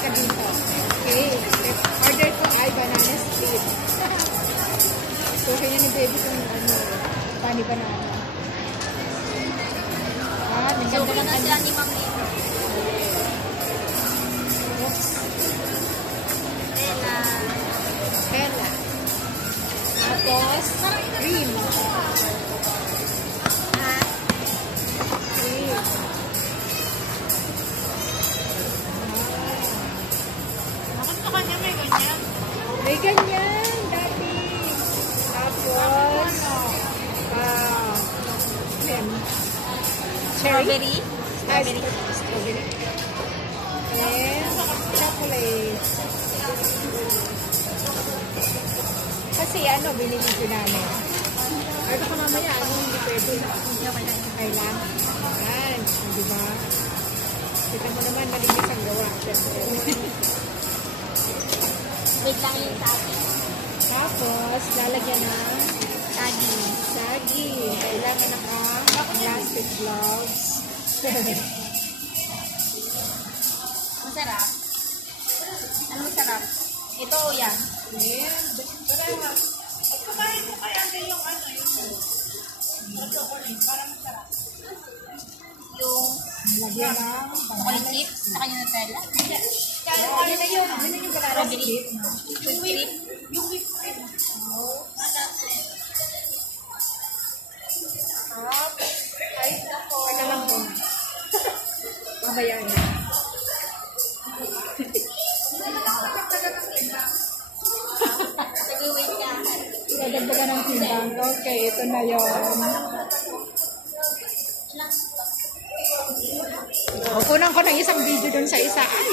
ka dito. Okay. Order ko ay banana split. So, kanya ni baby kung ano, pani banana. Ah, So, kung na sila ni Ma'am Lito. Bella. Tapos, cream. May ganyan, dati. Tapos, cherry. Strawberry. Strawberry. And chocolate. Kasi ano, binili ko namin. Ito ko mamaya, ano, hindi pwede. Kailan? Ayan, diba? Kita mo naman, malinis ang gawa. Wait lang yung saging. Tapos, lalagyan ng Saging. saging. Kailangan naka-plastic gloves. Masarap. Ano masarap? Ito o yan? Ayan. Kumain ko kaya din yung ano, yung parang masarap. Yung Lagyan ng chocolate chip, saka yung Nutella. Yun na yun. Yun na yung banana split. Yung whip. Yung whip. Ay, teka lang po. Mamaya na. Nag-wait ka. Dadagdagan ng timbang. Okay, ito na yun. O, kunan ko ng isang video dun sa isa. Ay,